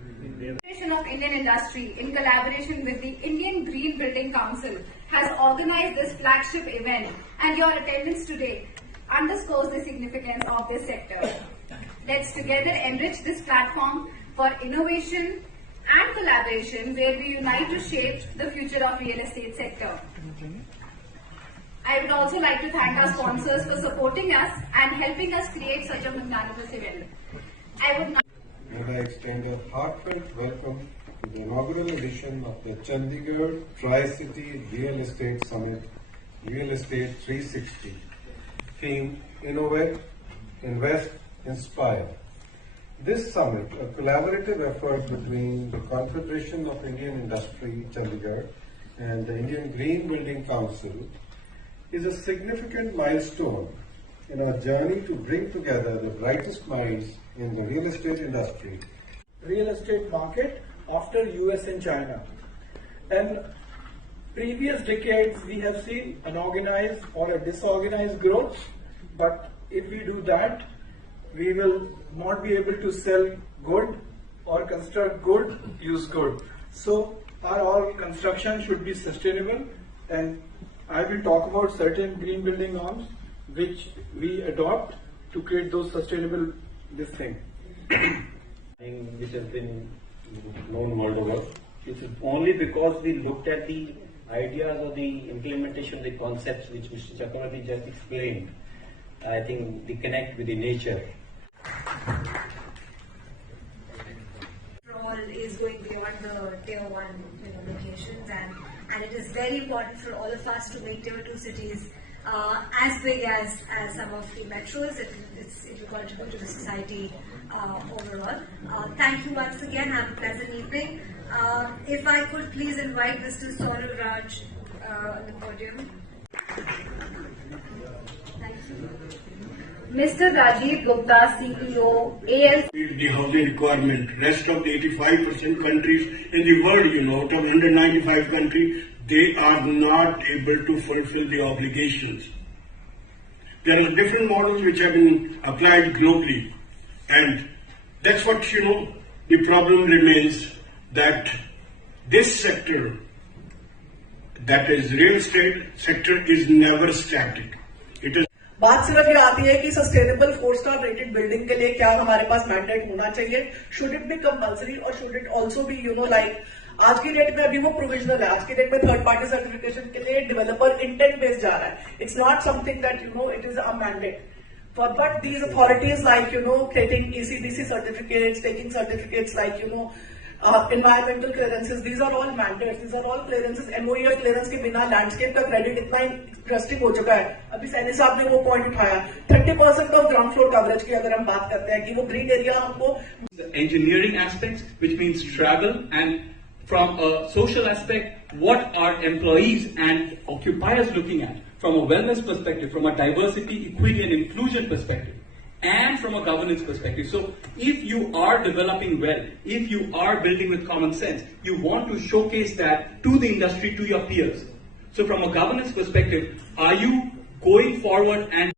Confederation of Indian Industry, in collaboration with the Indian Green Building Council, has organized this flagship event, and your attendance today underscores the significance of this sector. Let's together enrich this platform for innovation and collaboration, where we unite to shape the future of real estate sector. I would also like to thank our sponsors for supporting us and helping us create such a magnanimous event. And I extend a heartfelt welcome to the inaugural edition of the Chandigarh Tri-City Real Estate Summit, Real Estate 360, theme Innovate, Invest, Inspire. This summit, a collaborative effort between the Confederation of Indian Industry, Chandigarh, and the Indian Green Building Council, is a significant milestone in our journey to bring together the brightest minds in the real estate industry. Real estate market after US and China. And previous decades we have seen an organized or a disorganized growth, but if we do that, we will not be able to sell good or construct good, use good. So our all construction should be sustainable, and I will talk about certain green building norms which we adopt to create those sustainable this thing. Which has been known world over. It's only because we looked at the ideas or the implementation of the concepts which Mr. Chakravarti just explained. I think the connect with the nature. Overall is going beyond the tier 1 locations, and it is very important for all of us to make tier 2 cities as big as some of the metros. It will contribute to the society overall. Thank you once again. Have a pleasant evening. If I could please invite Mr. Saurav Raj on the podium. Thank you. Mr. Rajiv Gupta, CEO, AL. The housing requirement. Rest of the 85% countries in the world, out of 195 countries, they are not able to fulfill the obligations. There are different models which have been applied globally, and that's what, the problem remains, that this sector, that is real estate sector, is never static. It is. बात सिर्फ ये आती है कि sustainable 4-स्टार rated building के लिए क्या हमारे पास मैंडेट होना चाहिए, शुड इट बी कंपल्सरी और should it also be like आज की डेट में अभी वो प्रोविजनल है. आज की डेट में थर्ड पार्टी सर्टिफिकेशन के लिए डेवलपर इंटेंट बेस्ड जा रहा है. It's not something that it is a mandate. But these authorities like getting ECDC certificates, taking certificates like environmental clearances, these are all mandates, these are all clearances. MOEF clearance के बिना landscape का credit इतना interesting हो चुका है. अभी सैनी साहब ने वो पॉइंट उठाया, 30% ऑफ ग्राउंड फ्लोर कवरेज की अगर हम बात करते हैं कि वो ग्रीन एरिया हमको. Engineering aspects, which means travel, and from a social aspect, what are employees and occupiers looking at? From a wellness perspective, from a diversity, equity and inclusion perspective, and from a governance perspective. So if you are developing well, if you are building with common sense, you want to showcase that to the industry, to your peers. So from a governance perspective, are you going forward and